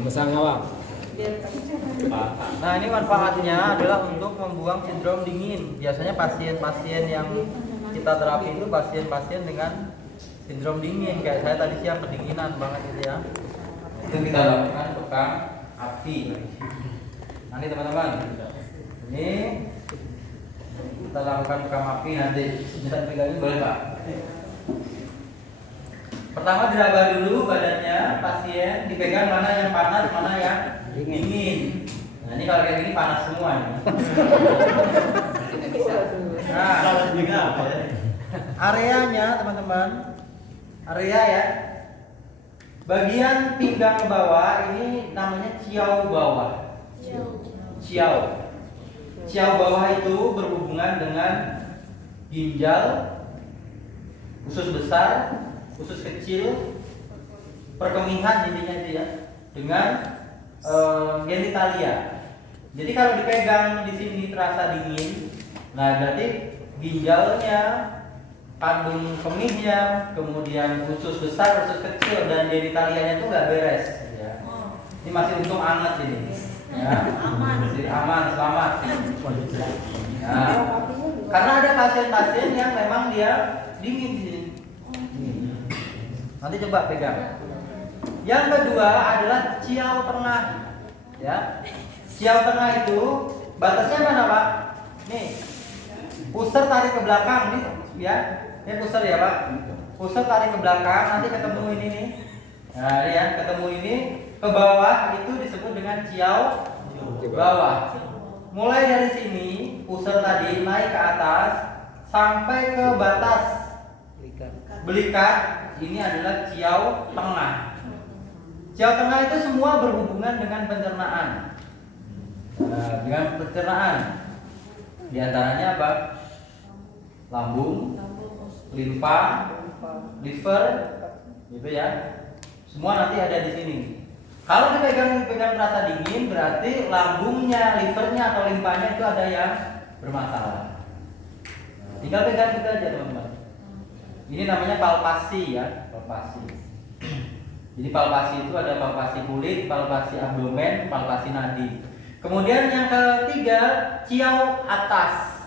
Memasang awak. Nah, ini manfaatnya adalah untuk membuang sindrom dingin. Biasanya pasien-pasien yang kita terapi itu pasien-pasien dengan sindrom dingin. Kayak saya tadi siang kedinginan banget gitu ya. Itu kita lakukan bekam api. Nanti teman-teman, ini kita lakukan bekam api nanti. Bisa pegangin boleh Pak? Pertama diraba dulu badannya pasien, dipegang mana yang panas, mana yang dingin. Nah ini kalau kayak gini panas semua nih. Nah, areanya teman-teman, area ya. Bagian pinggang ke bawah ini namanya ciau bawah. Ciau. Ciau bawah itu berhubungan dengan ginjal, usus besar, usus kecil, perkemihan intinya itu ya, dengan genitalia. Jadi kalau dipegang di sini terasa dingin, nah berarti ginjalnya, kandung kemihnya, kemudian usus besar, usus kecil, dan genitalianya itu nggak beres. Ya. Ini masih untung hangat ini. Ya. Masih aman, selamat. Nah, karena ada pasien-pasien yang memang dia dingin di sini. Nanti coba pegang. Yang kedua adalah ciau tengah. Ya. Ciau tengah itu batasnya mana, Pak? Nih. Pusar tarik ke belakang nih, ya. Ini pusar ya, Pak. Pusar tarik ke belakang, nanti ketemu ini nih. Nah, ya, ketemu ini ke bawah itu disebut dengan ciau bawah. Mulai dari sini, pusar tadi naik ke atas sampai ke batas belikat. Ini adalah ciau tengah. Ciau tengah itu semua berhubungan dengan pencernaan. Dengan pencernaan. Di antaranya apa? Lambung, limpa, liver, gitu ya. Semua nanti ada di sini. Kalau dipegang terasa dingin, berarti lambungnya, livernya atau limpanya itu ada yang bermasalah. Tinggal pegang itu aja, teman-teman. Ini namanya palpasi ya, palpasi. Jadi palpasi itu ada palpasi kulit, palpasi abdomen, palpasi nadi. Kemudian yang ketiga, ciau atas.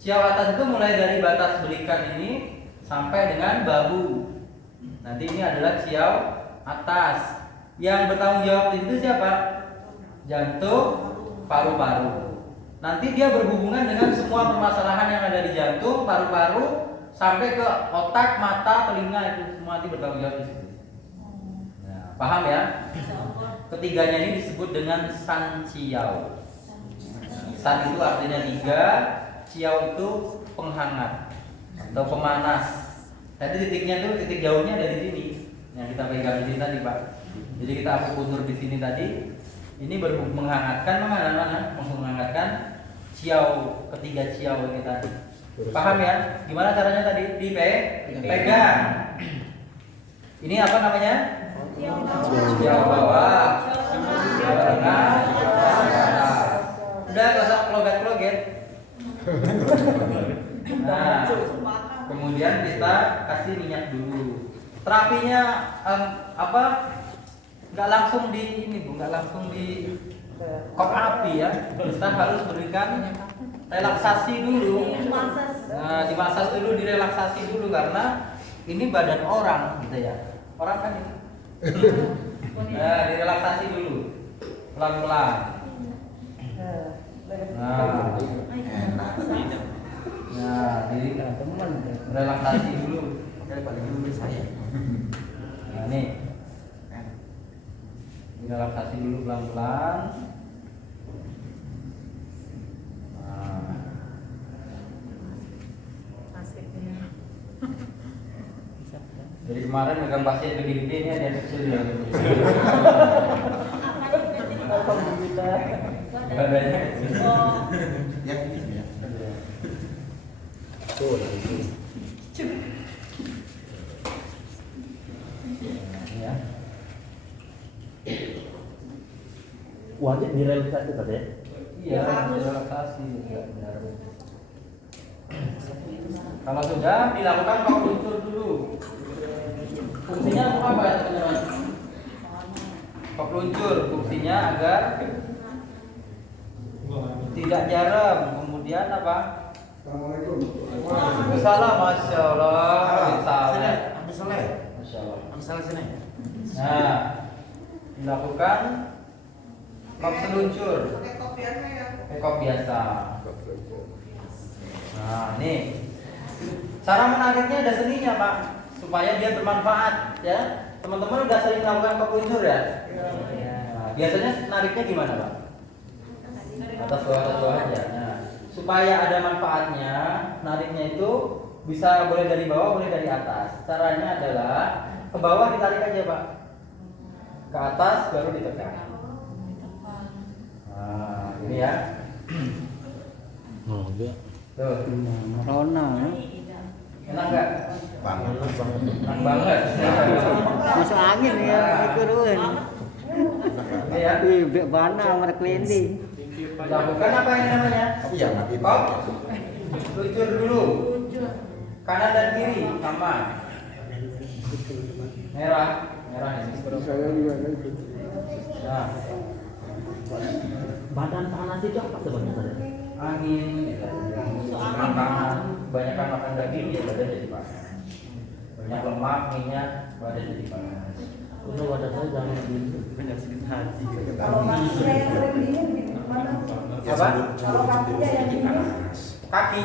Ciau atas itu mulai dari batas belikat ini sampai dengan bahu. Nanti ini adalah ciau atas. Yang bertanggung jawab itu siapa? Jantung, paru-paru. Nanti dia berhubungan dengan semua permasalahan yang ada di jantung, paru-paru, sampai ke otak, mata, telinga, itu semua nanti bertanggung jawab di situ. Nah, paham ya? Ketiganya ini disebut dengan san ciau. San itu artinya 3, ciau itu penghangat atau pemanas. Tadi titiknya tuh, titik jauhnya ada di sini. Yang kita pegang di sini tadi, Pak. Jadi kita akupuntur di sini tadi. Ini menghangatkan ciau, ketiga ciau ini tadi. Paham ya? Gimana caranya tadi? Dipegang. Ini apa namanya? Ciau bawah, ciau tengah, udah gak usah kloget-kloget. Nah, kemudian kita kasih minyak dulu. Terapinya apa? Nggak langsung di ini Bu, nggak langsung di kop api ya. Kita harus berikan relaksasi dulu. Nah, dimasas dulu, direlaksasi dulu karena ini badan orang gitu ya. Orang kan ini. Nah, direlaksasi dulu. Pelan-pelan. Nah, diri teman relaksasi dulu. Paling dulu saya. Nah, nih. Relaksasi dulu pelan-pelan. Dari kemarin megang pasien gede-gede, ini ada yang kecil ya. Badannya kecil. Ya, ini ya. Tuh, lagi. Ya. Wajib direlaksasi tadi ya? Iya, relaksasi. Kalau sudah dilakukan akupuntur dulu. Fungsinya apa ya teman-teman? apinya agar tidak jarum. Kemudian apa? Waalaikumsalam, masya Allah. Ambil selai. Masya Allah. Ambil selai sini. Nah, dilakukan kop seluncur. Pakai kop biasa. Nah, nih. Cara menariknya ada seninya, Pak, supaya dia bermanfaat, ya. Teman-teman udah sering melakukan kop seluncur ya? Nah, biasanya nariknya gimana, Pak? Atas bawah aja. Nah, supaya ada manfaatnya, nariknya itu bisa boleh dari bawah, boleh dari atas. Caranya adalah ke bawah ditarik aja, Pak. Ke atas baru ditekan. Nah, ini ya. Oh, enggak. Tuh. Corona. Enak nggak? Banget. Enak banget. Masuk angin ya, ikutin. Ini ya. Wih, bek bana merek klinik. Lakukan apa ini namanya? Iya, nanti. Kop. Luncur dulu. Kanan dan kiri sama. Merah ini. Nah, Badan panas itu apa sebenarnya? angin, makanan, kebanyakan makan daging ya badan jadi panas. Banyak lemak, minyak, badan jadi panas. Untuk badan saya jangan gitu. Banyak sedikit haji. Ya, Apa? kalau kakinya yang dingin. Kaki.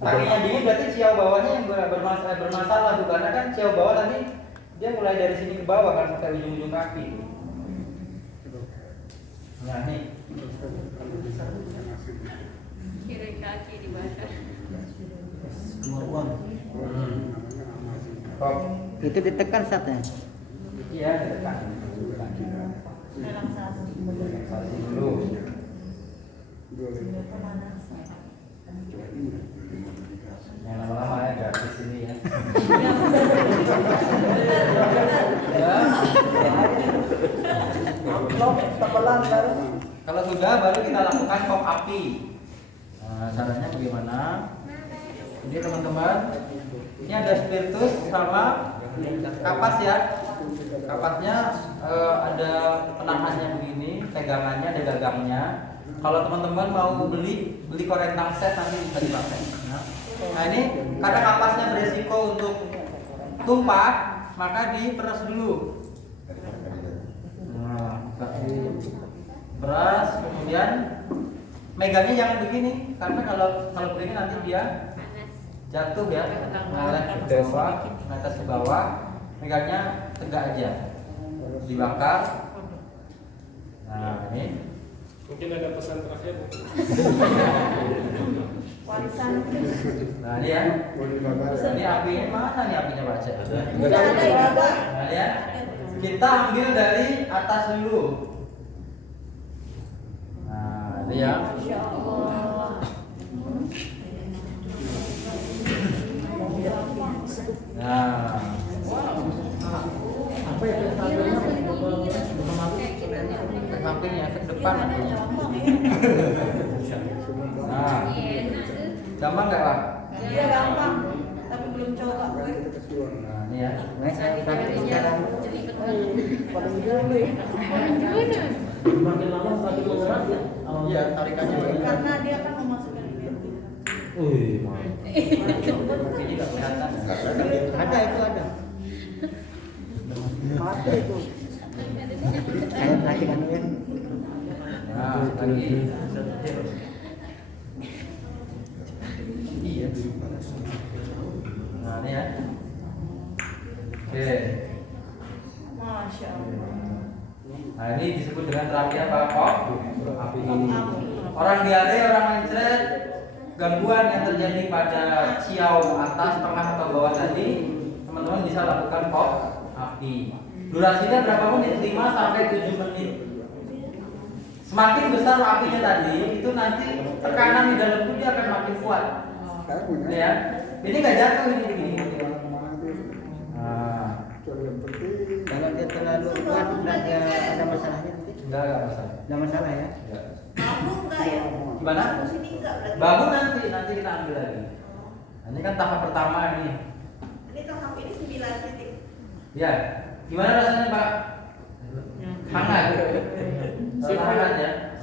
Kakinya dingin berarti ciau bawahnya yang bermasalah tuh, karena kan ciau bawah tadi dia mulai dari sini ke bawah kan sampai ujung-ujung kaki. Nah nih. Kiri kaki dibakar. Keluar uang. Kop. Itu ditekan saatnya. Iya, ditekan. Relaksasi. Relaksasi dulu. Yang lama-lama ya gratis ini ya. Ya. Kalau sudah baru kita lakukan kop api. Nah, caranya bagaimana? Ini teman-teman, ini ada spiritus sama kapas ya. Kapasnya ada penahannya begini, pegangannya ada gagangnya. Kalau teman-teman mau beli korek tangset nanti bisa dipakai. Nah ini karena kapasnya beresiko untuk tumpah, maka diperas dulu. Nah, beras, kemudian megangnya jangan begini, karena kalau begini nanti dia jatuh ya, ngaleh ke bawah, atas ke bawah, megangnya tegak aja, dibakar. Nah ini. Mungkin ada pesan terakhir. Warisan. Nah ini ya. Ini apinya mana nih apinya Pak Aceh? Udah ada ya, Pak. Nah ya. Kita ambil dari atas dulu. Nah ini ya. Masya Allah. Nah. Apa ya Sampingnya ke depan. Nah. Gampang nggak Pak? Iya gampang, tapi belum coba. Nah ini ya. Makin lama semakin mengeras ya. Iya tarikannya. Karena dia kan memasukkan energi. Wih, mantap. Ini nggak kelihatan. Ada itu ada. Mati itu. Saya lagi kanuin. Nah lagi. Iya. Nah ini ya. Oke. Masya Allah. Nah ini disebut dengan terapi apa? Kop api. Orang diare, orang mencret, gangguan yang terjadi pada ciau atas, tengah atau bawah tadi, teman-teman bisa lakukan kop api. Durasinya berapa menit? 5 sampai 7 menit. Semakin besar apinya tadi, itu nanti tekanan di dalam tubuh akan makin kuat. Ya, ini nggak jatuh ini begini. Nah, Kalau dia terlalu kuat, dia ada masalahnya nanti. enggak masalah. Ada masalah ya. Enggak. Mampu nggak ya? Gimana? Sini nggak berarti. Bangun nanti kita ambil lagi. Nah, ini kan tahap pertama nih. Ini tahap ini 9 titik. Ya, gimana rasanya Pak? Hangat.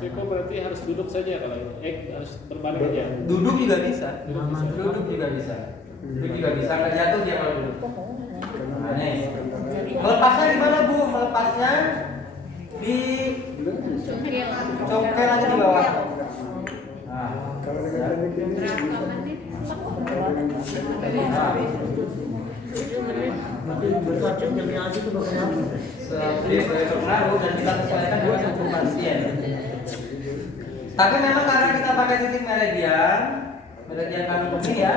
Eko berarti harus duduk saja kalau harus berbaring aja. Duduk juga bisa. Mama. Duduk juga bisa. Duduk juga bisa. Nggak jatuh dia kalau duduk. Nah, nih. Melepasnya gimana Bu? Melepasnya di congkel aja di bawah. Nah, Nanti berkaca jadi aja tuh bakal apa? berpengaruh dan kita sesuaikan dengan umur pasien. Tapi memang karena kita pakai titik meridian kandung kemih ya,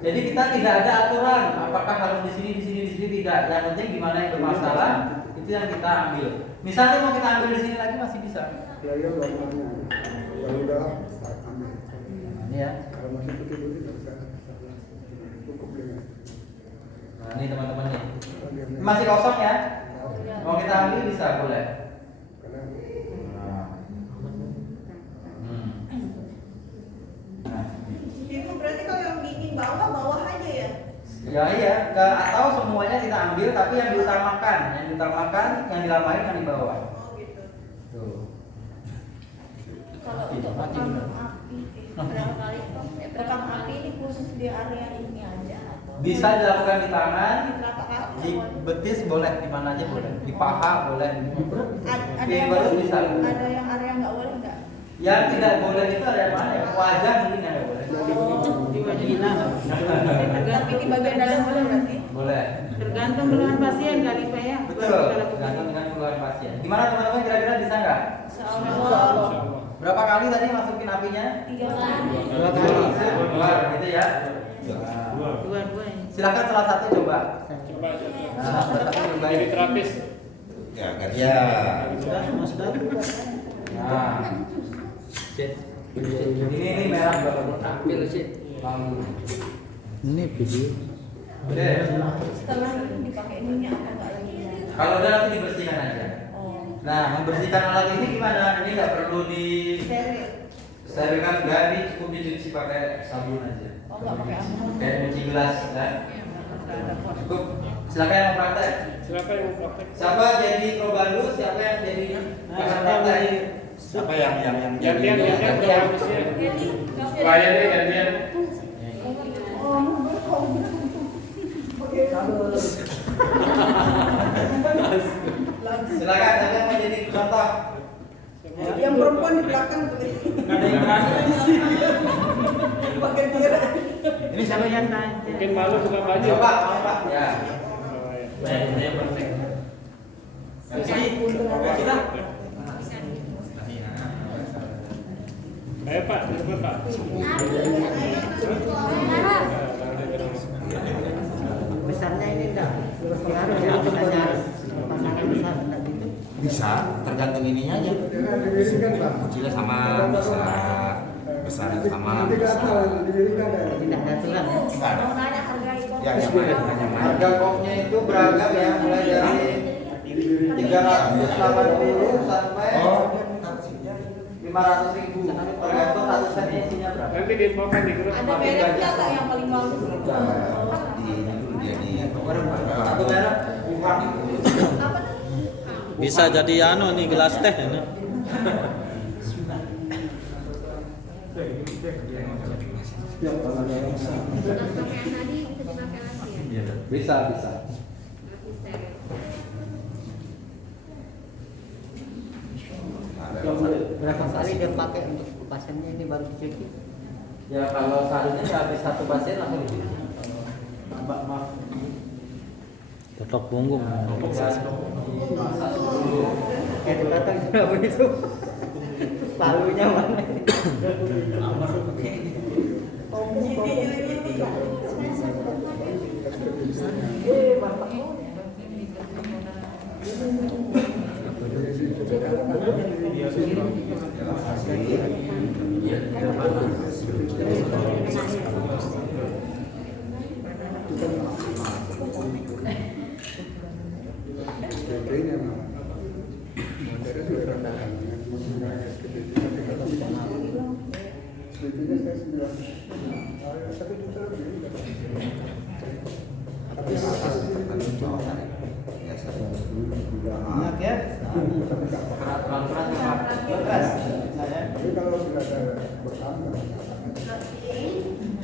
jadi kita tidak ada aturan apakah harus di sini tidak. Yang penting gimana yang bermasalah itu yang kita ambil. Misalnya mau kita ambil di sini lagi masih bisa. Ini ya. Nah ini teman-teman nih. Masih kosong ya? Mau kita ambil bisa boleh. Itu berarti kalau yang bikin bawah aja ya? Ya iya, atau semuanya kita ambil tapi yang diutamakan, yang dilamain yang di bawah. Oh gitu. Tuh. Kalau untuk rekam api, berapa kali rekam api ini khusus di area ini aja atau? Bisa dilakukan di tangan, Berapa kali? di betis boleh, di mana aja boleh, di paha boleh. Ada Di yang perut bisa. ada yang area nggak boleh nggak? Yang tidak boleh itu ada yang mana ya? Wajah mungkin yang nggak boleh. Tapi di bagian dalam boleh berarti? Boleh. Tergantung keluhan pasien kali Pak ya. Betul. Tergantung dengan keluhan pasien. Gimana teman-teman kira-kira bisa nggak? Insyaallah. Berapa kali tadi masukin apinya? 3 kali. 2 kali. Dua, gitu ya. Dua-dua ini. Silakan salah satu coba. Coba. Nah, salah satu coba. Jadi terapis. Ya, ya. Nah. Ini merah baru ambil sih. Ini video. Oke. Setelah itu dipakai ininya apa nggak lagi? Kalau udah nanti dibersihkan aja. Oh. Nah, membersihkan alat ini gimana? Ini nggak perlu di Steril. sterilkan, nggak cukup dicuci pakai sabun aja. Oh nggak pakai ampun. Kayak cuci gelas, ya. Cukup. Silakan yang mau praktek. Siapa yang mau praktek? Siapa jadi probalu? Siapa yang jadi pasang praktek? Siapa yang Gantian harusnya. Layannya gantian. Silakan, siapa yang mau jadi contoh? Yang perempuan di belakang tuh. Ada yang berani. Pakai dia. Ini siapa yang tanya? Mungkin malu buka baju. Coba, mau Pak? Ya. Saya praktek. Kita. Ayo Pak, coba Pak. Besarnya ini enggak pengaruh ya, hanya pasangan besar enggak gitu. Bisa, tergantung ininya aja. Kecilnya sama bisa, besar sama bisa. Tidak ada aturan. Enggak ada. Mau nanya harga itu? Ya, yang mana? Yang mana? Harga kopnya itu beragam ya, mulai dari 380 sampai 500.000. Tergantung ratusannya isinya berapa. Nanti diinfokan di grup. Ada mereknya nggak yang paling bagus gitu? Satu merek bukan. Apa namanya? Bisa jadi anu nih gelas teh ini. Bisa, bisa. Berapa kali dia pakai untuk pasiennya ini baru dicuci? Ya kalau seharusnya nggak habis satu pasien langsung dicuci. Maaf. Tetap punggung. Dimasak dulu. Itu datang sudah begitu. Palunya mana? Banyak ya. Terlalu keras ya Pak. Keras. Tapi kalau sudah ada bertambah,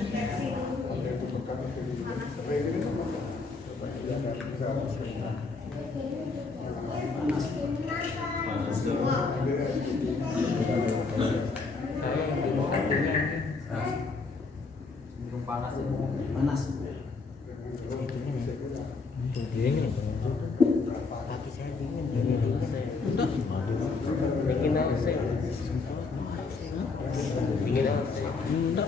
Deteksi dulu. ada itu bekan itu di sering ini supaya dia ada bisa Belum panas ya. Panas. Dingin. Kaki saya dingin, dingin. Bikin apa sih? Bikin apa sih? Enggak.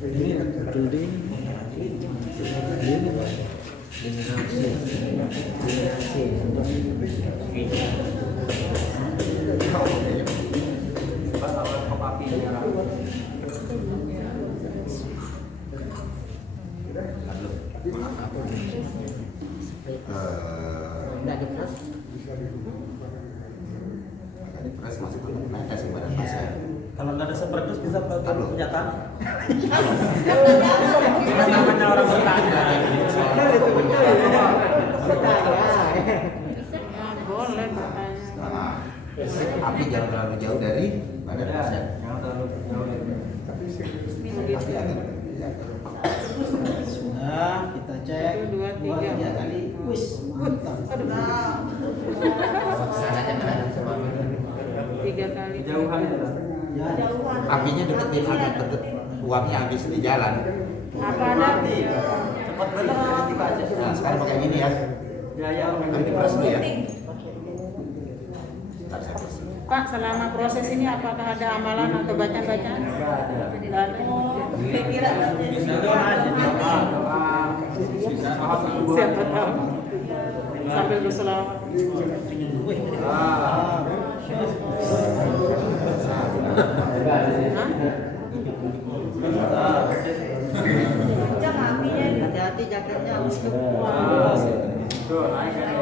Ini betul dingin. Dingin. Pak awal kop api nyala. Enggak diperas. Agak dipres masih tetap naik kasih badan pasien. Kalau nggak ada seperdus bisa pakai Halo. senjata. Ini namanya orang bertanya. Boleh bertanya. Nah, api jangan terlalu jauh dari badan Ya, pasien. jangan terlalu jauh. Api agak Nah, kita cek. 1, 2, 3 kali. Wis, mantap. sangatnya berada sama 3 kali. Jauhan itu Pak. Ya. Jauhan. apinya deketin agak deket, uapnya habis di jalan. Apa ada? Cepat banget nanti Pak. Nah, sekarang pakai gini ya. Ya ya. Nanti dipres dulu ya. Ntar saya press. Pak, selama proses ini apakah ada amalan atau bacaan-bacaan? Enggak ada. Tidak ada. Kira Siapa tahu. Sambil berselawat. Ah. Kencang apinya ini. Hati-hati jaketnya habis Tuh, naik kan.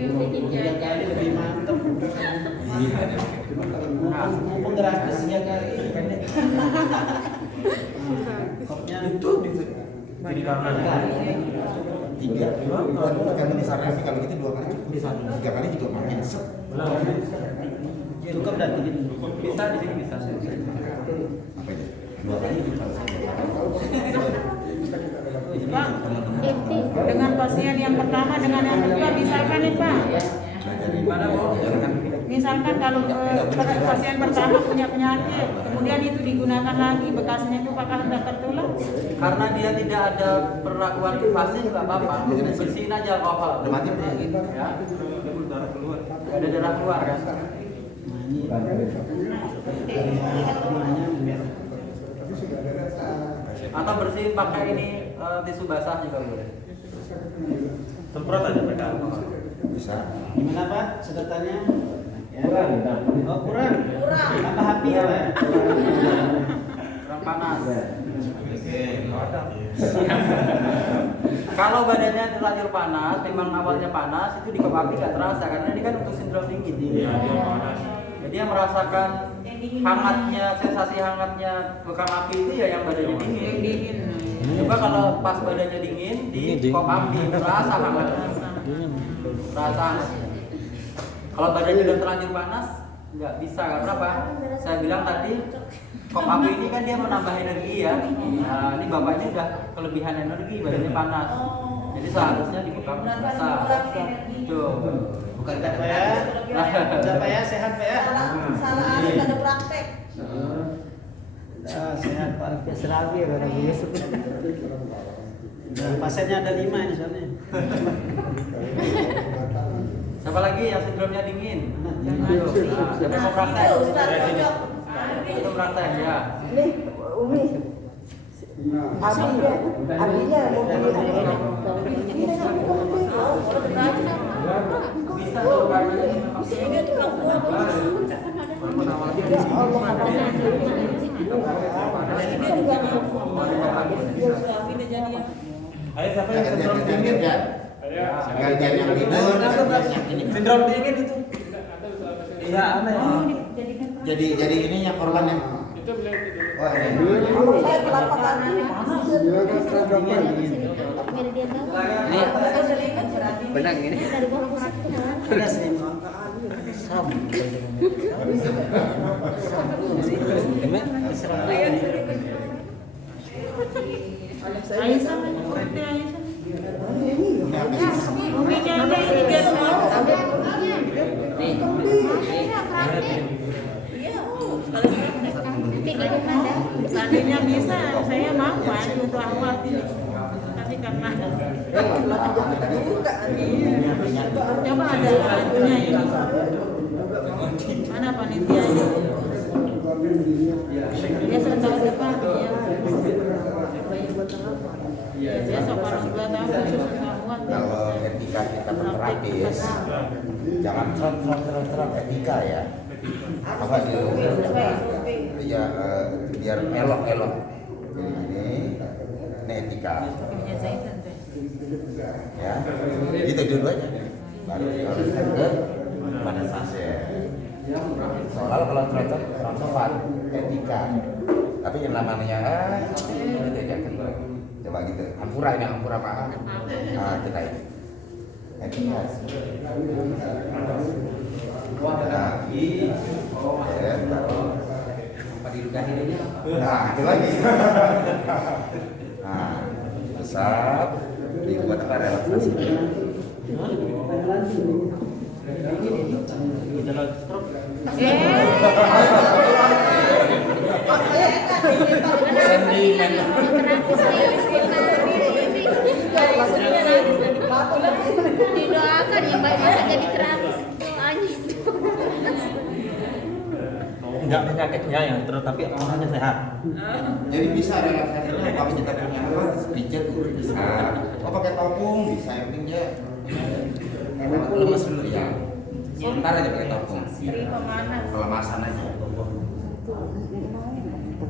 Tiga kali lebih mantap. Mumpung gratis 3 kali. Kopnya itu Kiri kanan. Tiga. Bukan ini sampai kalau gitu 2 kali cukup. 3 kali juga makin set. cukup dan tinggi. Bisa di sini bisa. Apa ini? 2 kali juga. Pak, dengan pasien yang pertama dengan yang kedua misalkan nih Pak, Gimana Bu? misalkan kalau pasien pertama punya penyakit, kemudian itu digunakan lagi, bekasnya itu apakah sudah tertular? Karena dia tidak ada perlakuan invasif nggak apa-apa. Bersihin aja alkohol. Udah mati belum? Ya. Nggak ada darah keluar kan? Atau bersihin pakai ini tisu basah juga boleh. Semprot aja pakai alkohol. Bisa. Gimana Pak sedotannya? Ya. Oh kurang. Tambah api ya Pak. Kurang panas. Kalau badannya terlanjur panas, memang awalnya panas, itu di kop api nggak terasa karena ini kan untuk sindrom dingin. Jadi yang merasakan hangatnya, sensasi hangatnya bekam api itu ya yang badannya Yang dingin. dingin. Coba kalau pas badannya dingin di kop api terasa hangatnya. Terasa hangat. Kalau badannya udah terlanjur panas, nggak bisa karena apa? Saya bilang tadi kop api ini kan dia menambah energi ya. Nah, ini bapaknya udah kelebihan energi, badannya panas. Jadi seharusnya dibekam basah. Tuh. Bukan Pak ya. Udah Pak ya, sehat Pak ya. Salah arah ada praktek. Sehat Pak. Serabi ya orang biasa. Nah, pasiennya ada 5 ini soalnya. Siapa lagi yang sindromnya dingin? Nah, Siapa yang mau praktek? Itu Ustaz pojok. Itu praktek ya. Umi, abinya mau Bisa tuh karena ini memang Dia tukang buah. Dia juga Ayo siapa yang sindrom dingin? Gantian. Gantian yang tidur. Sindrom dingin itu. Iya aneh. Jadi ininya korban yang. Itu beliau itu dulu. Wah ini. saya kelapa kaki silakan seragam Ini benang ini. dari bawah pusat itu kan. Ada sih. Aisyah, Putri Aisyah. Uminya ada tiga semua. Tadinya bisa, saya mau maju untuk awal ini. Tapi karena coba ada lagunya ini. Mana panitianya? Dia setahun depan ya. Dia sekarang 2 tahun khusus awal. Kalau etika kita berterapis, jangan terang etika ya. Apa dulu? Ya biar elok. Ini etika. Ya, itu dulu aja. Baru ke pada pasien. Soalnya kalau cocok sopan etika. Tapi yang namanya gitu aja kan. Coba gitu. Ampura Pak. Ah, kita ini. Etika. Nah, apa diludahin ini? Nah, itu lagi. Nah, besar dibuat apa relaksasi. Sentimen. Didoakan yang baik jadi terapis. Enggak penyakitnya yang terus tapi orangnya sehat. Jadi bisa relaksasinya kalau kita punya apa? Pijat bisa. Oh pakai topung bisa yang penting dia lemas dulu ya. Sebentar aja pakai topung. Pelemasan aja.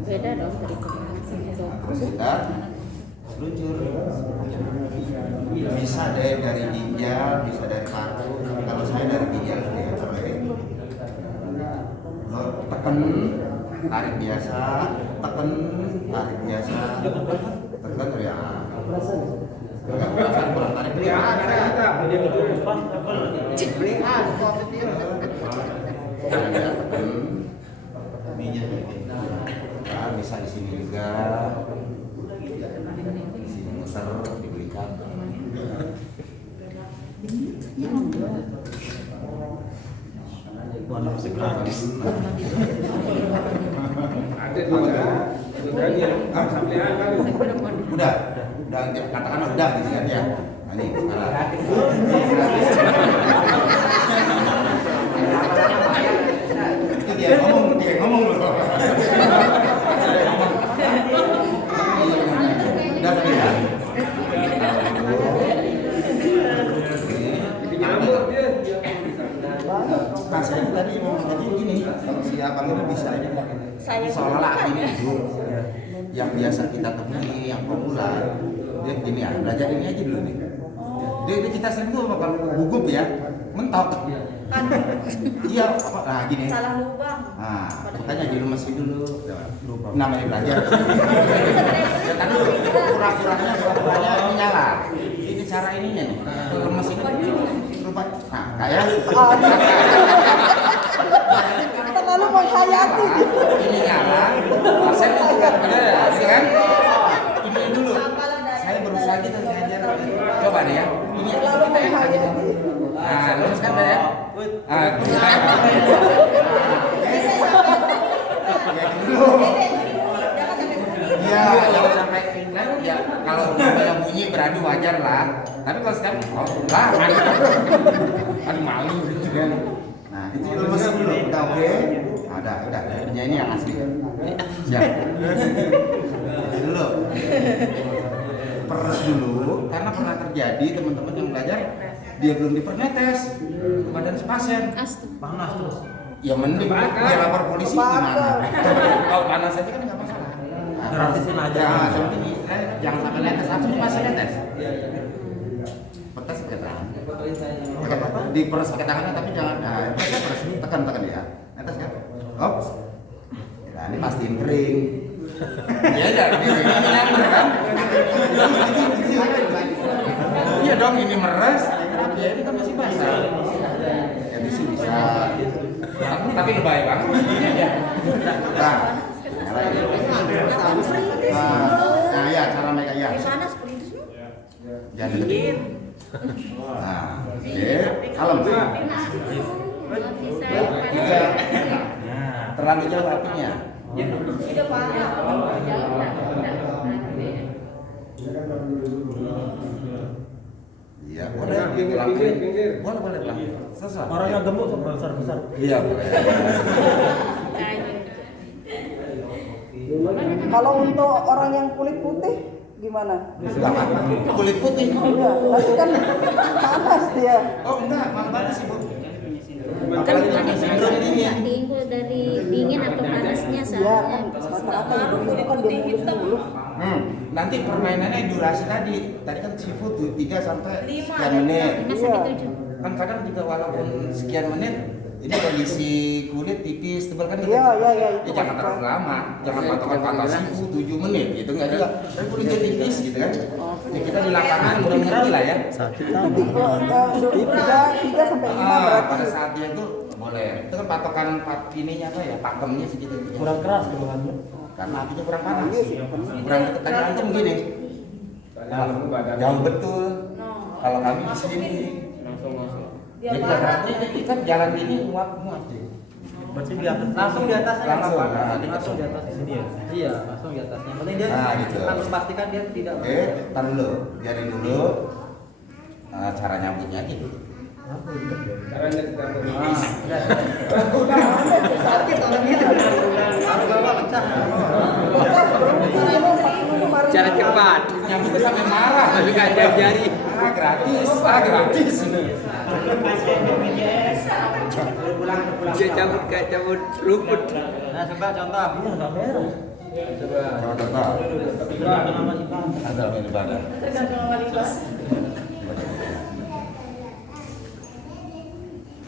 Beda dong dari pemanasan. Terus kita seluncur. Bisa deh dari ginjal, bisa dari paru. Kalau saya dari ginjal ya tekan, tarik biasa, tekan, tarik biasa, tekan ya. Enggak perasaan kurang tarik. Nah, bisa di sini juga. Di sini muter dibelikan. Masih gratis. Udah katakan udah di sini ya. Nah, ini sekarang. Itu dia ngomong loh. Udah tadi ya. Nah, saya tadi mau tadi gini, kalau si abang ini bisa ini seolah-olah ini itu yang biasa kita temui, yang pemula, dia gini ya, belajar ini aja dulu nih. Dia itu kita sering tuh bakal gugup ya, mentok. Iya, nah gini. Salah lubang. Nah, makanya dilemesin dulu. Namanya belajar. Kan dulu pura-puranya ini nyala. Ini cara ininya nih, lemesin lupa. Nah, kayak terlalu menghayati. ini nyala, pasien itu kan benar ya, kan? Ini dulu. Saya berusaha gitu ngajar. Coba deh ya. Ini kita enak aja. Nah, luruskan deh ya. Iya, jangan sampai ya kalau yang bunyi beradu wajar lah. Tapi kalau sekarang lah, aduh malu gitu kan. Nah, itu lemesin dulu. Udah oke. Udah. Punya ini yang asli. Siap. Dulu. Peres dulu karena pernah terjadi teman-teman yang belajar dia belum dipernetes ke badan si pasien. Panas terus. Ya mending dia lapor polisi gimana? Kalau panas aja kan nggak masalah. Gratisin aja. Ya, seperti jangan sampai netes, langsung pasien netes. Petes pakai tangan. Diperes pakai tangannya tapi jangan. Nah, peres tekan ya. Netes kan? Hop. Nah, ini pastiin kering. Ya aja, ini nyamber kan? Iya dong, ini meres. Ya ini kan masih basah. Ya di sini bisa. Tapi lebay banget. Nah, nah ya cara mereka ya. Gimana seperti itu? Jangan deketin. Nah, oke, kalem. Tiga. Terlalu jauh apinya. Tidak parah. Iya, boleh. Boleh, boleh, boleh. Selesai. Orangnya gemuk besar. Iya, boleh. Kalau untuk orang yang kulit putih gimana? Kulit putih. Iya, tapi kan panas dia. Oh enggak, malah panas sih, Bu. Kan Timbul dari dingin atau panasnya Iya kan, rata-rata ibu itu kan dia mulus dulu. Nanti permainannya durasi tadi kan seafood tuh 3 sampai sekian menit. 5 sampai 7. Kan kadang juga walaupun sekian menit ini kondisi kulit tipis tebal kan gitu. Iya. Ya, jangan terlalu lama, jangan patokan seafood 7 menit gitu enggak juga. Tapi kulitnya tipis gitu kan. Ya kita di lapangan udah ngerti lah ya. Tiga sampai 5 berarti. Pada saat dia itu boleh. Itu kan patokan ininya apa ya? Pakemnya segitu. Kurang keras keluhannya. Karena apinya kurang panas. Kurang deket tadi ancam gini. Jauh betul. Kalau kami di sini Langsung. ya berarti kan jalan ini muat deh. Berarti di atas. Langsung di atasnya Langsung, nggak apa-apa. nah, Langsung di atas sini ya. Iya, langsung di atasnya. Penting dia Nah, gitu. harus pastikan dia tidak. Oke, tar dulu. Biarin dulu. Cara nyambutnya gitu. Caranya kita Sakit orangnya. Harus bawa pecah. cara cepat. Nyambutnya sampai marah. Tapi nggak jari. Gratis. Dia cabut rumput. Nah, coba contoh. Contoh. Ada yang ibadah.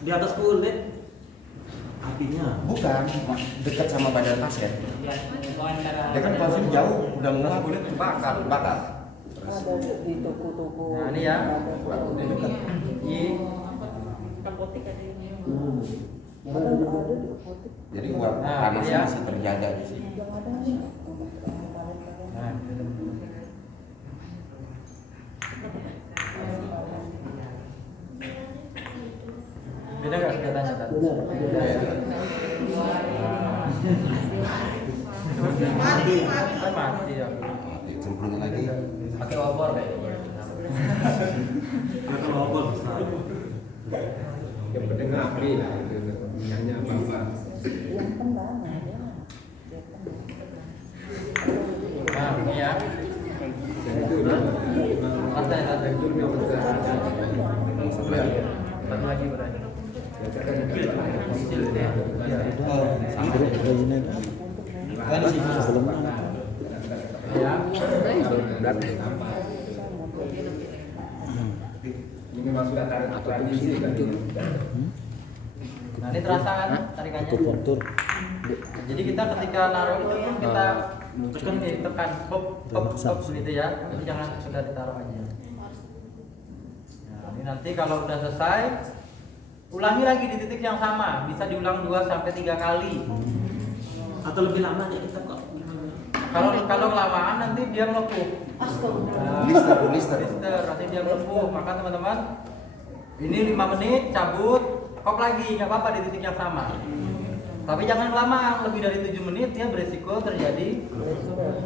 Di atas kulit apinya. Bukan, dekat sama badan pasien. Dia kan konsumsi jauh, udah mulai kulit bakar. Ada di toko-toko. Nah, ini ya. Dia dekat. Apotek ada ini. Ada di apotek. Jadi uap panasnya masih terjaga di sini. Yang ada nih. Beda nggak senjatanya tadi? Mati ya. Mati, cemplungin lagi. Pakai obor kayak. Kalau obor besar. yang penting api lah itu minyaknya apa. Yang tengah ada. Nah, ini ya. Dan itu Lantai. itu yang berada. Satu lagi. Satu lagi berarti. Ini memang sudah tradisi kan. Nah, ini terasa kan tarikannya. Jadi kita ketika naruh itu pun kita tekan pop gitu ya. Jadi jangan sudah ditaruh aja. Nah, ini nanti kalau udah selesai ulangi lagi di titik yang sama, bisa diulang 2 sampai 3 kali. Atau lebih lama ya kita kok. Kalau kelamaan nanti dia melepuh. Blister. Nanti dia melepuh. Maka teman-teman, ini 5 menit cabut, kop lagi, nggak apa-apa di titik yang sama. Tapi jangan lama, lebih dari 7 menit dia berisiko terjadi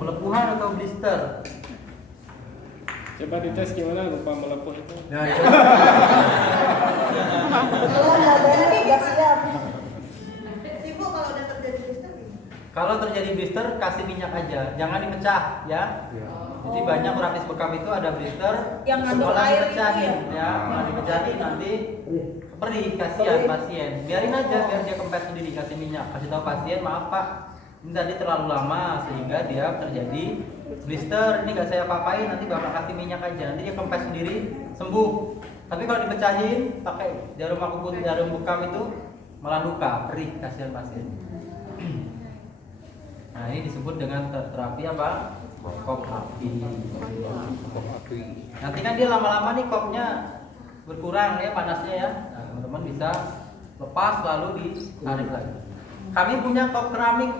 melepuhan atau blister. Coba dites gimana rupa melepuh itu. Nah, ya. Kebetulan modelnya sudah siap. Ibu kalau udah terjadi blister gimana? Kalau terjadi blister, kasih minyak aja, jangan dipecah ya. Jadi banyak praktis bekam itu ada blister Yang ngandung sekolah air dipecahin itu ya, kalau dipecahin nanti perih, kasihan pasien. Biarin aja biar dia kempes sendiri, kasih minyak, kasih tahu pasien maaf Pak, ini tadi terlalu lama sehingga dia terjadi blister. Ini nggak saya apa-apain, nanti bapak kasih minyak aja, nanti dia kempes sendiri sembuh. Tapi kalau dipecahin pakai jarum bekam itu malah luka, perih, kasihan pasien. Nah, ini disebut dengan terapi apa? Kop api. Nanti kan dia lama-lama nih kopnya berkurang ya panasnya ya. Nah, teman-teman bisa lepas lalu ditarik lagi. Kami punya kop keramik.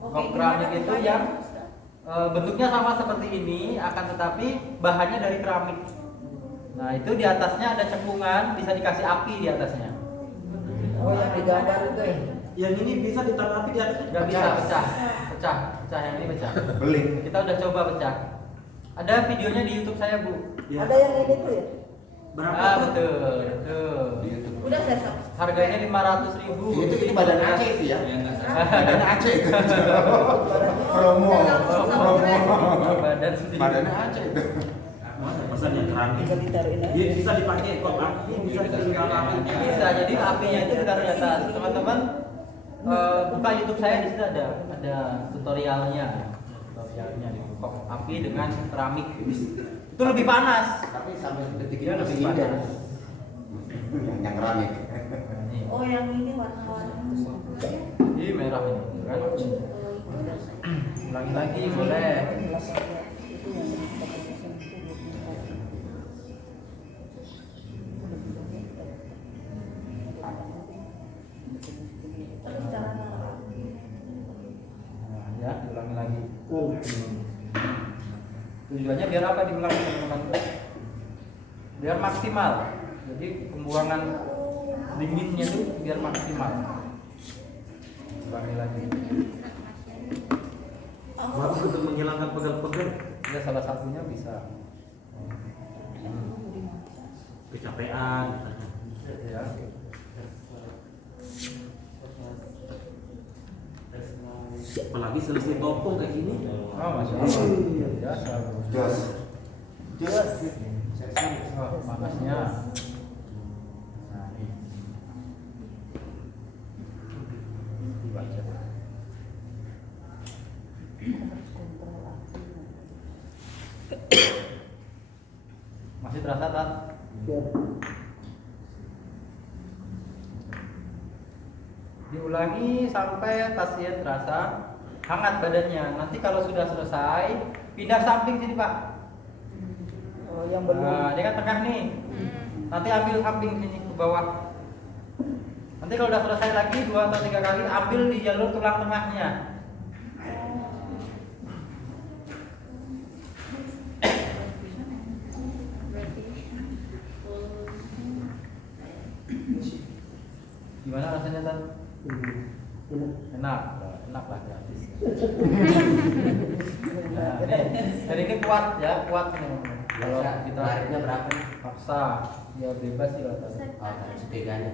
Kop keramik itu yang bentuknya sama seperti ini, akan tetapi bahannya dari keramik. Nah itu di atasnya ada cekungan, bisa dikasih api di atasnya. Oh yang digambar itu ya? Yang ini bisa ditaruh api di atas? Nggak bisa pecah yang ini pecah. Beli. Kita udah coba pecah. Ada videonya di YouTube saya Bu. Ya. Ada yang ini tuh ya? Berapa? Betul. Di YouTube. Udah saya Harganya 500.000. Itu badan Aceh itu ya. Badan Aceh itu. Promo. Badan sendiri. Badannya Aceh itu. Masa pesan yang keramik? Bisa ditaruhin aja. Dia bisa dipakai kop api, bisa tinggal api. Bisa, jadi apinya itu ditaruh di atas. Teman-teman buka YouTube saya, di situ ada tutorialnya di kop api dengan keramik. Itu lebih panas. Tapi sampai detik Dia ini lebih masih indah. panas. Yang keramik. Nih. Oh yang ini warna-warni. Ini merah ini, kan? Ulangi lagi boleh. Terus cara Nah, ya, diulangi lagi. Tujuannya biar apa diulangi teman-teman? Biar maksimal. Jadi pembuangan dinginnya itu biar maksimal. Ulangi lagi. Bagus untuk menghilangkan pegel-pegel. Ya salah satunya bisa. Kecapean. Ya. Apalagi selesai topo kayak gini. Oh, masya Allah. Biasa. Jos. Oh, panasnya. Nah, ini. Dibaca. Masih terasa tak? Diulangi sampai pasien terasa hangat badannya. Nanti kalau sudah selesai, pindah samping sini Pak. Oh yang belum. Nah, ini kan tengah nih. Nanti ambil samping sini ke bawah. Nanti kalau udah selesai lagi 2 atau 3 kali, ambil di jalur tulang tengahnya. Gimana rasanya Tan? Enak lah gratis. Nah, ini kuat ya, kuat nih. Kalau kita tarifnya berapa? paksa, ya bebas sih lah. Oh, tarif setiganya.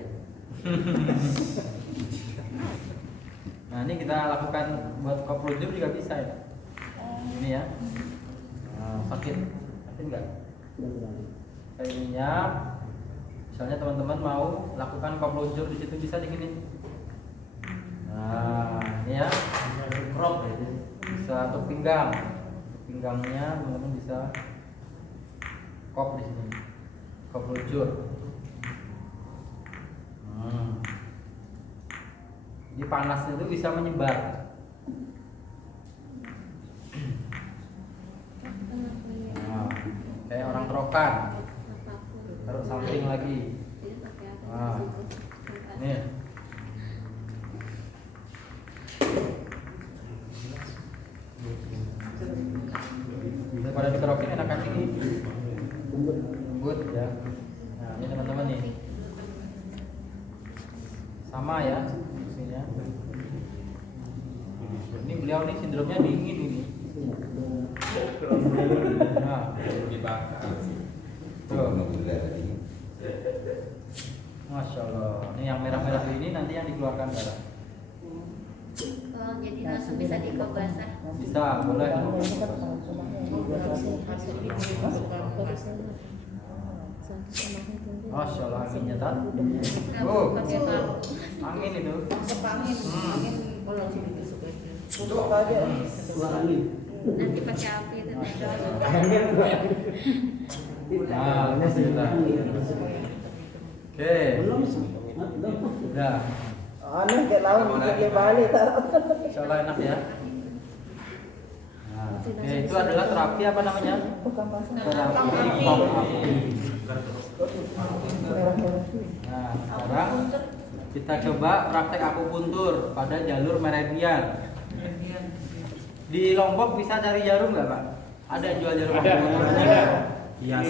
Nah ini kita lakukan buat koprojur juga bisa ya. Ini ya. Nah, sakit nggak? Kayak ininya. Misalnya teman-teman mau lakukan koprojur di situ bisa di sini. Nah ini ya. Crop ya. Bisa untuk pinggang. Pinggangnya teman-teman bisa kop di sini. Koprojur. Jadi panasnya itu bisa menyebar. Nah, kayak orang kerokan. Taruh samping lagi. Nah, nih. Daripada dikerokin enakan ini. Lembut ya. Nah, ini teman-teman nih. Sama ya fungsinya. Ini beliau nih sindromnya dingin ini. Nah, Dibakar. tuh. Tadi. Masya Allah. Ini yang merah-merah ini nanti yang dikeluarkan darah. Oh, jadi langsung bisa dikop basah. Bisa, boleh. Masya Allah anginnya Tan. Oh, Pakai palu. angin itu. Angin. Tutup aja. Nanti pakai api itu. Nah, bismillah. Oke. Udah. Aneh kayak lawan di Bali taruh. Insya Allah enak ya. Nah. Oke, itu adalah terapi apa namanya? Terapi pom api. Nah, sekarang kita coba praktek akupuntur pada jalur meridian. Di Lombok bisa cari jarum nggak, Pak? Ada yang jual jarum akupuntur? Ada. Iya,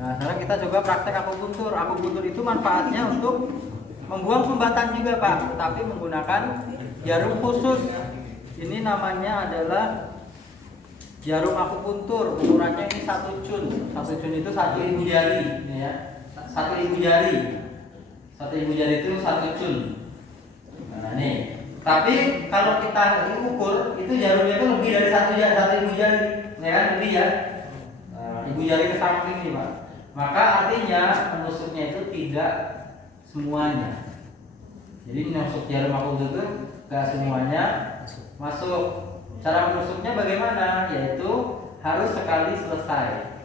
Nah, sekarang kita coba praktek akupuntur. Akupuntur itu manfaatnya untuk membuang sumbatan juga, Pak, tapi menggunakan jarum khusus. Ini namanya adalah jarum akupuntur. Ukurannya ini 1 cun. 1 cun itu 1 ibu jari, ini ya. 1 ibu jari. 1 ibu jari itu 1 cun. Nah, nih. Tapi kalau kita ukur, itu jarumnya itu lebih dari 1 ibu jari, ya kan? Lebih ya. Nah, ibu jari ke samping nih, Pak. Maka artinya menusuknya itu tidak semuanya. Jadi menusuk jarum akupuntur itu tidak semuanya masuk. Cara menusuknya bagaimana? Yaitu harus sekali selesai.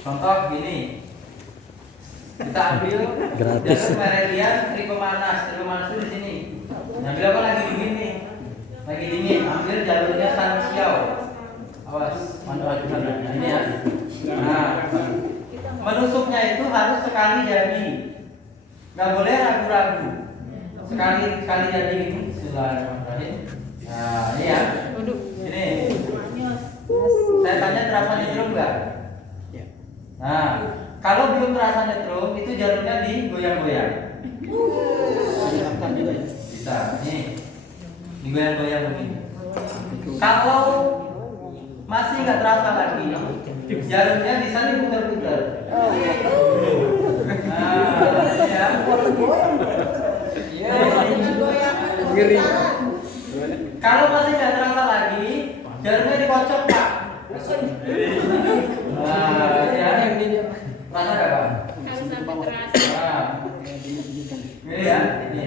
Contoh gini, kita ambil jarum meridian trikomanas. Trikomanas itu di sini. Ambil apa lagi dingin nih? Lagi dingin. Ambil jalurnya sanxiao. Awas, manfaat sana. Nah, ini ya. Nah, menusuknya itu harus sekali jadi. Nggak boleh ragu-ragu. Sekali jadi ini. Bismillahirrahmanirrahim. Nah, ini ya. Ini. Saya tanya terasa nyetrum nggak? Nah, kalau belum terasa nyetrum, itu jarumnya digoyang-goyang. Bisa. Nih, digoyang-goyang begini. Kalau masih nggak terasa lagi, jarumnya bisa diputar-putar. Kalau masih nggak terasa lagi, jarumnya dikocok, Pak. Nah, ya, terasa nggak, Pak? Harus sampai terasa. Nah, ini ya. Ini.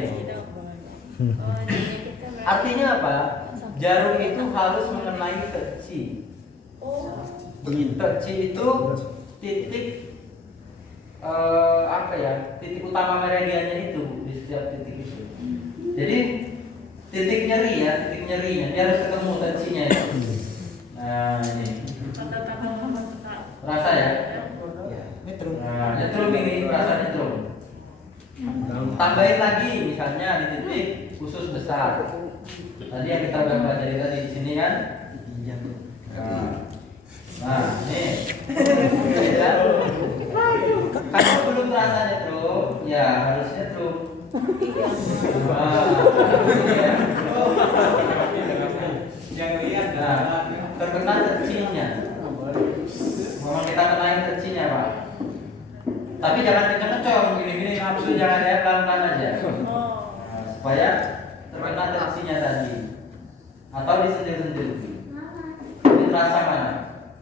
Artinya apa? Jarum itu harus mengenai terci. Terci itu titik apa ya? Titik utama meridiannya itu di setiap titik itu. Jadi titik nyeri ya, titik nyerinya. Dia harus ketemu tercinya ya. Nah, ini. Rasa ya? Nah, nyetrum ini rasa nyetrum. Tambahin lagi misalnya di titik khusus besar. Tadi yang kita udah pelajari tadi di sini kan. Nah, ini. Ya. Kalau belum terasa nyetrum, ya harus nyetrum. Yang lihat terkena tercinya. Mau kita kenain tercinya, Pak. Tapi jangan kenceng-kenceng, gini-gini nafsu, jangan ya, pelan-pelan aja. Nah, supaya terkena tercinya tadi. Atau disentil-sentil. Ini terasa mana?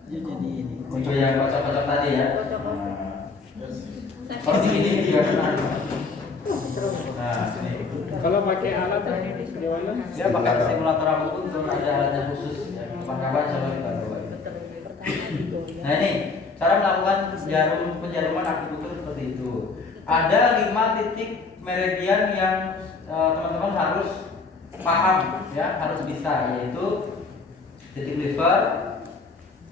Jadi ini. Untuk yang kocok-kocok tadi ya. Kalau gini juga kena. Nah, ini. Kalau pakai alat gimana? Dia pakai simulator akupuntur, ada alatnya khusus. Pakai coba kita coba. Nah, ini cara melakukan penjaruman akupuntur seperti itu. Ada 5 titik meridian yang teman-teman harus paham ya, harus bisa, yaitu titik liver,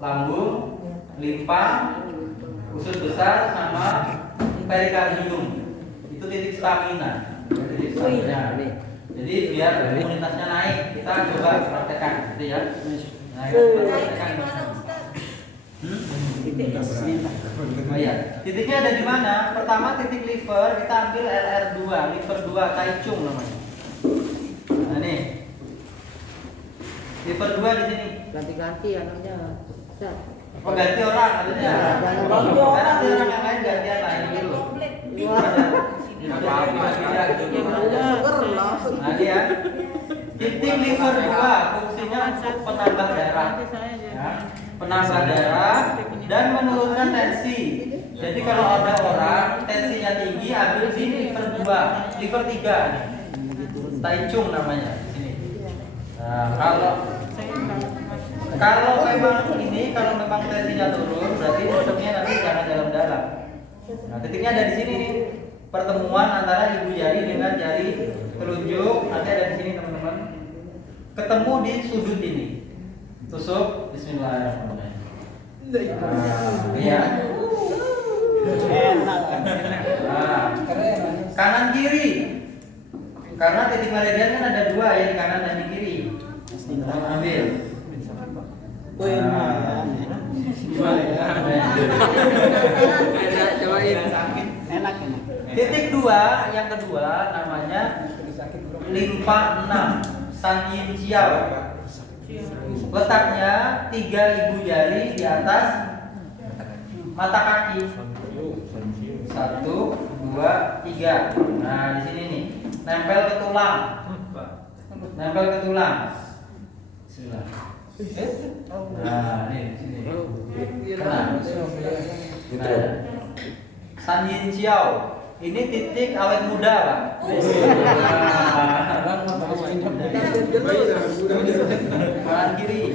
lambung, limpa, usus besar, sama perikardium. Itu titik stamina. Titik stamina. Jadi biar imunitasnya naik, kita coba praktekkan, gitu ya. Nah, kita praktekkan. Oh iya, titiknya ada di mana? Pertama titik liver, kita ambil LR2, liver 2, Taichung namanya. Nah, nih. Liver 2 di sini. Ganti-ganti anaknya. Oh, ganti orang katanya. Karena ada orang yang lain gantian lain dulu. Nah, dia titik liver 2 fungsinya untuk penambah darah. Ya, penambah darah dan menurunkan tensi. Jadi kalau ada orang tensinya tinggi, ambil di liver 2, liver 3 nih. Taichung namanya di sini. Nah, kalau memang tensinya turun, berarti tusuknya nanti jangan dalam-dalam. Nah, titiknya ada di sini nih. Pertemuan antara ibu jari dengan jari telunjuk nanti ada di sini teman-teman. Ketemu di sudut ini. Tusuk. Bismillahirrahmanirrahim. Iya. Nah, kanan kiri. Karena titik meridian kan ada dua ya, di kanan dan di kiri. Ambil. Enak. Titik dua, yang kedua namanya limpa 6 San Yin Chiao. Letaknya 3 ibu jari di atas mata kaki. 1, 2, 3. Nah, di sini nih, nempel ke tulang. Bismillah. Nah, ini di sini. Nah, San Yin Chiao. Ini titik awet muda, Pak. Kanan kiri.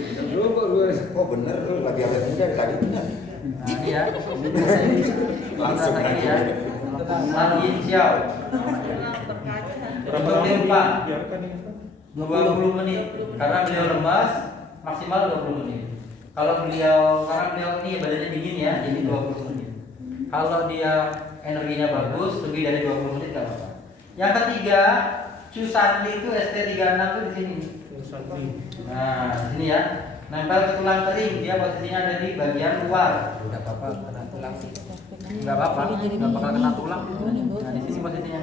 Oh bener, lagi awet muda tadi bener. Nah, ini ya. Langsung Ini aja. ya. San Yin Chiao. Untuk limpa 20 menit. Karena beliau lemas, maksimal 20 menit. Karena beliau ini badannya dingin ya, jadi 20 menit. Kalau dia energinya bagus, lebih dari 20 menit nggak apa-apa. Yang ketiga, Chusandi itu ST36 itu di sini. Nah, di sini ya. Nempel ke tulang kering, dia posisinya ada di bagian luar. Enggak apa-apa karena tulang. Nggak apa-apa, nggak bakal kena tulang. Nah, di sini posisinya.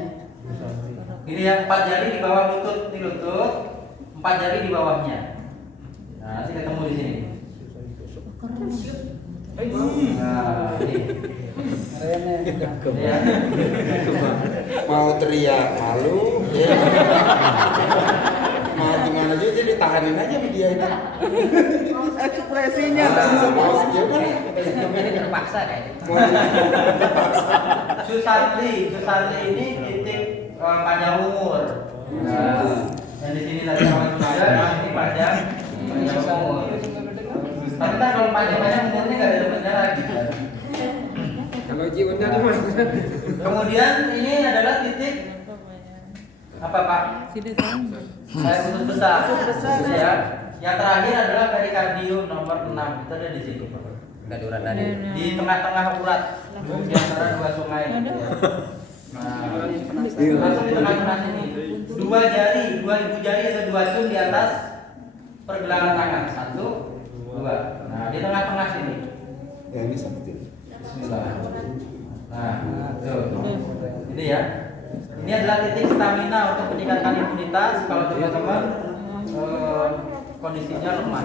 Ini ya, 4 jari di bawah lutut, ini lutut, 4 jari di bawahnya. Nah, nanti ketemu di sini. Nah, ini. Ya. Mau teriak malu, ya. Mau gimana juga jadi tahanin aja sama dia itu. Ekspresinya Mau gimana? Ini terpaksa kayaknya. Susatli ini titik panjang umur. Nah, dan di sini tadi sama juga, nah ini panjang umur. Tapi kan kalau panjang umurnya nggak ada depannya lagi. Kalau jiwanya mas. Kemudian ini adalah titik apa Pak? Usus besar. Ya. Yang terakhir adalah perikardium nomor 6. Itu ada di situ. Enggak ada urat nadi. Di tengah-tengah urat di antara dua sungai. Nah, langsung di tengah-tengah sini. 2 jari, 2 ibu jari atau 2 cum di atas pergelangan tangan. 1, 2. Nah, di tengah-tengah sini. Ya ini seperti ini. Bismillah. Nah, tuh. Ini ya. Ini adalah titik stamina untuk meningkatkan imunitas kalau teman-teman kondisinya lemah.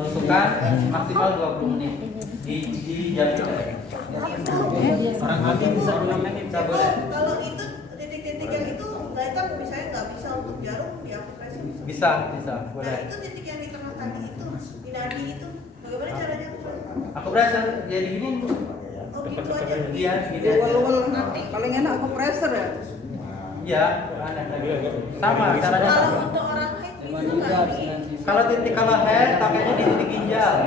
Untukkan maksimal 20 menit di jam orang mati bisa 2 menit tak boleh. Kalau itu titik-titik yang itu datang misalnya nggak bisa untuk jarum diakupresi Bisa boleh. Nah itu titik yang di tengah tadi itu di nadi itu bagaimana caranya? Aku berasa jadi gini. Oh gitu aja. Iya, gitu. Wal-wal paling enak kompresor ya. Iya, sama caranya. Kalau Sama. untuk orang haid itu nggak di. Kalau head pakainya di titik ginjal.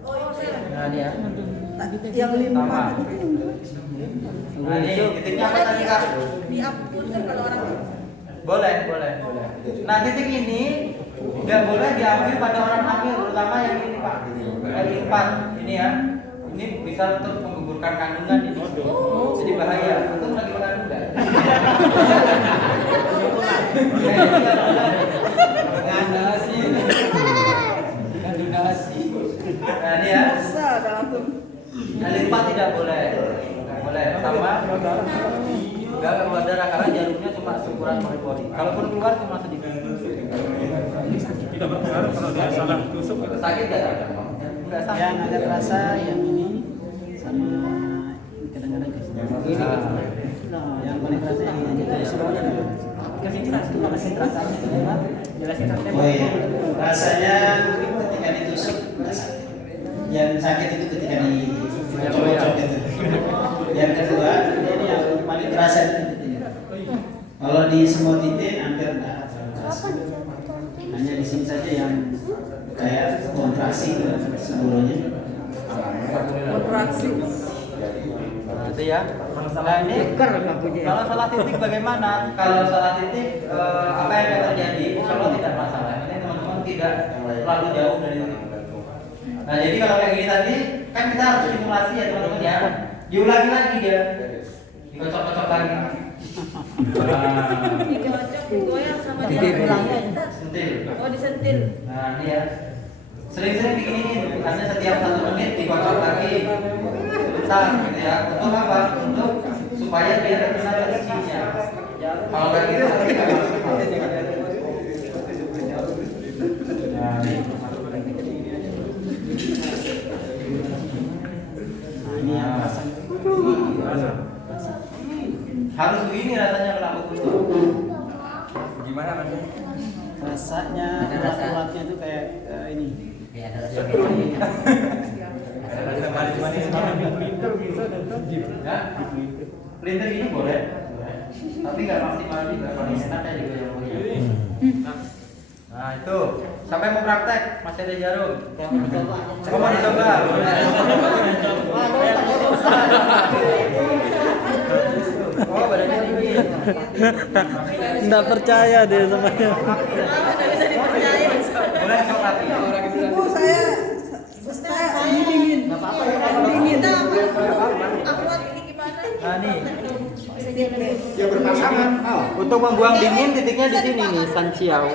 Oh itu ya. Nah, ini ya. Yang limpa Sama. Nah, ini titiknya apa tadi Kak? Diapunten kalau orang haid. Boleh. Nah, titik ini nggak boleh diambil pada orang hamil, terutama yang ini Pak. Yang 4 ini ya. Ini bisa untuk menggugurkan kandungan ini. Jadi bahaya. Itu lagi mengandung nggak? Kandunasi. Nah, ini ya. Bisa ada langsung. Nah, limpa tidak boleh. Nggak boleh. Sama nggak keluar darah karena jarumnya cuma seukuran pori. Kalaupun keluar cuma sedikit. Tidak berpengaruh kalau dia salah tusuk. Sakit nggak? Nggak sakit. Yang agak terasa yang ini sama kadang-kadang yang paling terasa yang ini itu semuanya kasih rasanya jelasin rasanya. Oh iya, rasanya ketika ditusuk yang sakit itu ketika dicocok gitu. Yang kedua ini yang paling terasa itu titiknya. Kalau di semua titik hampir enggak terasa. sini saja yang kayak kontraksi sebelumnya. Kontraksi. Nah, itu ya. Nah, ini kalau salah titik bagaimana? Kalau salah titik apa yang akan terjadi? Insya Allah tidak masalah. Ini teman-teman tidak terlalu jauh dari titik. Nah, jadi kalau kayak gini tadi kan kita harus simulasi ya teman-teman ya. Diulangi lagi dia. Dikocok-kocok lagi. Dikocok, digoyang sama Sentil. Oh, disentil. Nah, ini ya. Sering-sering diginiin, hanya setiap 1 menit dikocok lagi. Bentar, gitu ya. Untuk apa? Untuk supaya dia terkena tensinya. Kalau kayak gitu nanti nggak maksimal. Nah, ini. Ini yang rasanya. Harus begini rasanya kalau aku tutup. Gimana Mas? Rasanya ulat-ulatnya itu kayak ini. Ya, ada rasa Ya, printer ini boleh, tapi nggak maksimal juga. Paling enaknya juga yang begini. Nah itu, sampai mau praktek masih ada jarum. Kamu mau dicoba? Oh badannya tinggi. Nggak percaya deh semuanya. Bisa dipercaya. Boleh coba lagi. Ibu saya dingin. Dingin. Aku ini gimana? Nah nih, Ya berpasangan. untuk membuang dingin titiknya di sini nih, Sanchiao.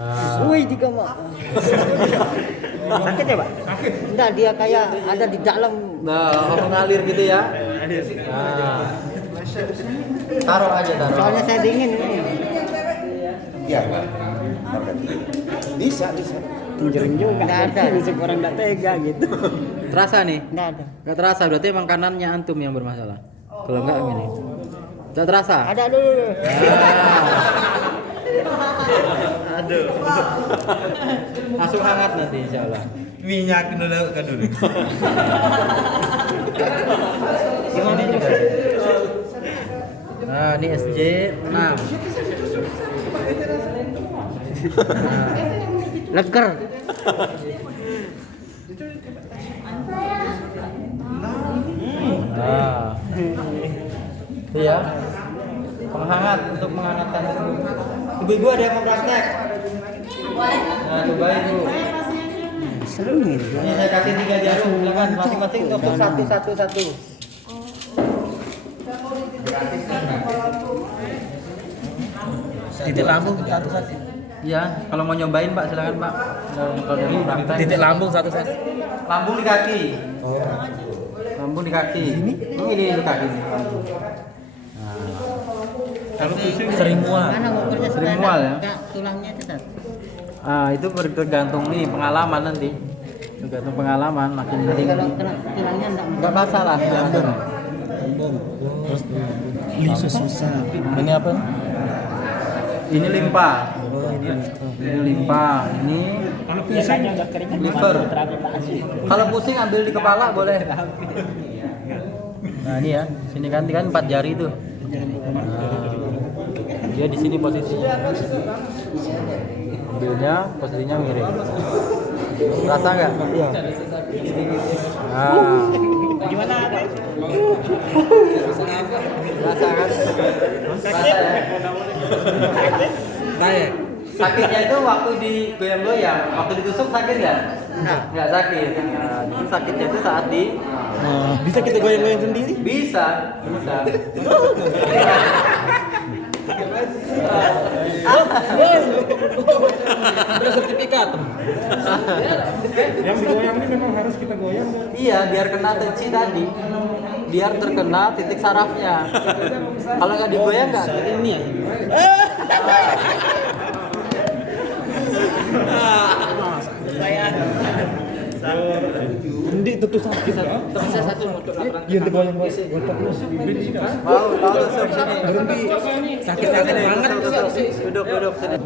Nah, Wih, tiga mak. Sakit ya Pak? Sakit. Enggak, dia kayak ada di dalam. nah mengalir gitu ya. Nah, taruh aja taruh. Soalnya saya dingin ini. Iya. Bisa. Tinjering juga. Enggak ada. Bisa orang enggak tega gitu. Terasa nih? Enggak ada. Gak terasa, berarti emang kanannya antum yang bermasalah. Kalau enggak gini. Gak terasa? Ada dulu. Aduh. Langsung hangat nanti insya Allah. Minyak dulu kan dulu. Gimana juga? Nah, ini SJ 6. Nah, Leger. nah. Itu ya. Penghangat untuk menghangatkan tubuh. Ibu-ibu ada yang mau praktek? Nah, cobain dulu. Seru nih. Ini saya kasih 3 jarum, silakan masing-masing untuk satu. Titik lambung satu-satu. Iya, kalau mau nyobain Pak silakan Pak. Kalau dari praktek. Titik lambung satu-satu. Lambung di kaki. Lambung di kaki. Ini di kaki nih. Lambung. Nah. Kalau sering mual. Mana ukurnya Sering mual ya? Enggak, tulangnya itu Sat. Ah, itu tergantung nih pengalaman nanti. Tergantung pengalaman makin Kalau tinggi. kena tulangnya Enggak masalah. Lambung. Terus ini susah. Ini apa? Ini limpa. Ini limpa. Ini Kalau pusingnya agak keringat. liver. Kalau pusing ambil di kepala boleh. Nah ini ya, sini kan 4 jari tuh. Nah, dia di sini posisinya. Ambilnya posisinya miring. Rasa nggak? Iya. Nah. Gimana? Rasa kan? Rasa ya? Baik. Sakitnya itu waktu digoyang-goyang, waktu ditusuk sakit nggak? Nggak sakit. Nah, itu sakitnya itu saat di Bisa kita goyang-goyang sendiri? bisa. Bersertifikat. Yang digoyang ini memang harus kita goyang. Iya, biar kena tensi tadi. Biar terkena titik sarafnya. Kalau nggak digoyang nggak? Ini ya. Ini itu tuh sakit. Terus satu motor Iya digoyang terus. Mau tahu sini. Berhenti. Sakit-sakit banget. Duduk sini.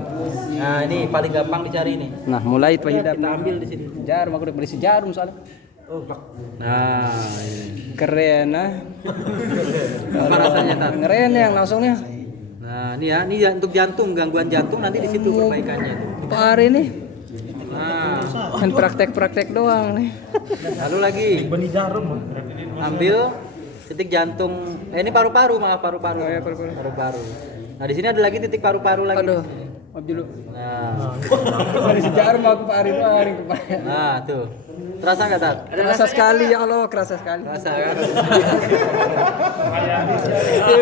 Nah, ini paling gampang dicari nih. Nah, mulai itu Kita ambil di sini. jarum, aku udah berisi jarum soalnya. Nah, ini. Keren ah. Apa rasanya Tat? Keren yang langsungnya. Nah, Nah, ini ya, untuk jantung, gangguan jantung nanti di situ perbaikannya itu. Pak Ari nih Nah, kan praktek-praktek doang nih. lalu lagi ambil titik jantung. Ini paru-paru, maaf paru-paru. Paru-paru. Nah, di sini ada lagi titik paru-paru lagi. Aduh, maaf dulu. Nah, Dari sejarah mau ke Pak Ari doang kemarin. nah tuh. Terasa nggak, Tat? Kerasa sekali ya Allah, kerasa sekali. Terasa kan?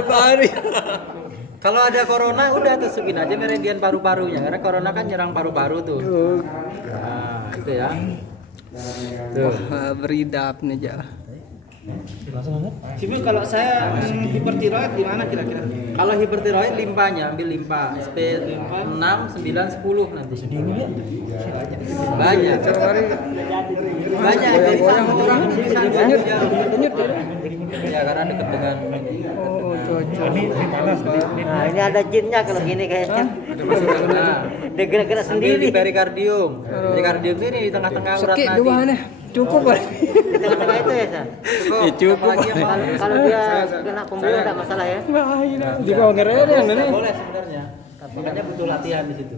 Pak Ari. Kalau ada corona udah tusukin aja meridian paru-parunya karena corona kan nyerang paru-paru tuh. Nah, itu ya. Tuh. Wah, beridap nih jah. Sibu kalau saya hipertiroid di mana kira-kira? Kalau hipertiroid limpanya, ambil limpa SP 6, 9, 10 nanti. Banyak. Banyak. Jadi ya karena dekat dengan Oh, cocok. Nah, ini ada jinnya kalau gini kayaknya. nah, Dia gerak-gerak ambil di sendiri. perikardium. Perikardium ini di tengah-tengah urat Sakit nadi. dua nih. Cukup Pak. Di tengah-tengah itu ya, Sa? Cukup. Apalagi yang Kalau dia kena pembuluh enggak masalah ya. Di bawah ngeren yang nggak ini. boleh sebenarnya. Makanya butuh latihan di situ.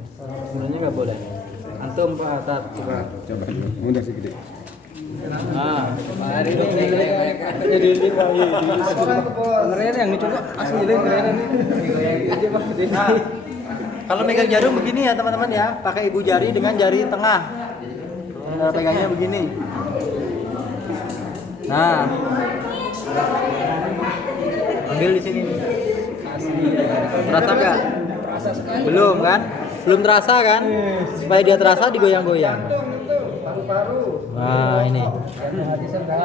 Sebenarnya nggak boleh. Antum Pak Tat, coba. Coba mudah sih gede. Nah, Pak Ari ini Jadi ini Pak. Ngeren yang ini coba asli ini ngeren nih. Nah, kalau megang jarum begini ya teman-teman ya, pakai ibu jari dengan jari tengah. Cara pegangnya begini. Nah, ambil di sini nih. Terasa nggak? Belum kan? Belum terasa kan? Supaya dia terasa digoyang-goyang. Nah ini.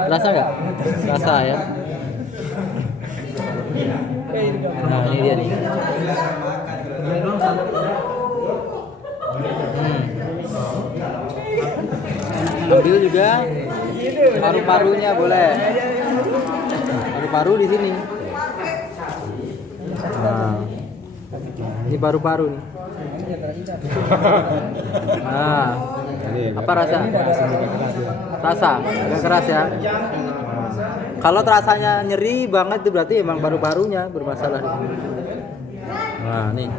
Terasa nggak? Terasa ya. Nah ini dia nih. Ambil juga paru-parunya boleh. Paru-paru di sini. Nah, ini paru-paru nih. Nah, apa rasa? Rasa, agak keras ya. Kalau terasanya nyeri banget itu berarti emang paru-parunya bermasalah di sini. Nah, nih.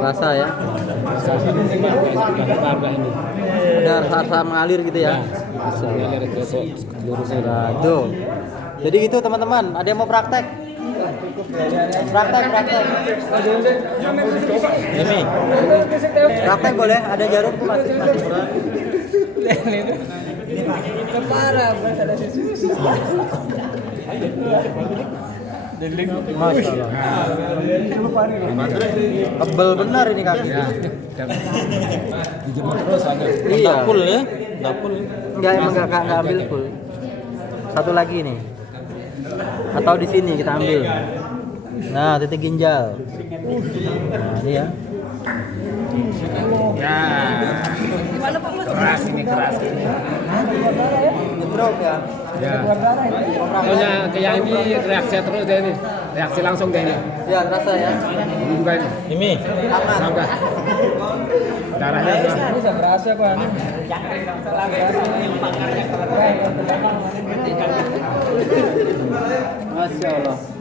Rasa ya. Ada rasa mengalir gitu ya. Nah, tuh. Jadi gitu teman-teman, ada yang mau praktek? Praktek. Ini. Praktek boleh, ada jarum tuh masih. Parah, Bos, ada susu. Masya Allah. Tebel benar ini kaki. Iya. Full ya? Full. Enggak, emang enggak ambil full. Satu lagi nih. Atau di sini kita ambil. Nah, titik ginjal. Nah, ini ya. Ya. Keras ini. Ngedrop ya. Ya. Pokoknya kayak ini reaksi terus deh ini. Reaksi langsung deh ini. Ya, terasa ya. Ini juga ini. Ini. Sampai. Darahnya juga. Ini bisa berasa Pak. Masya Allah.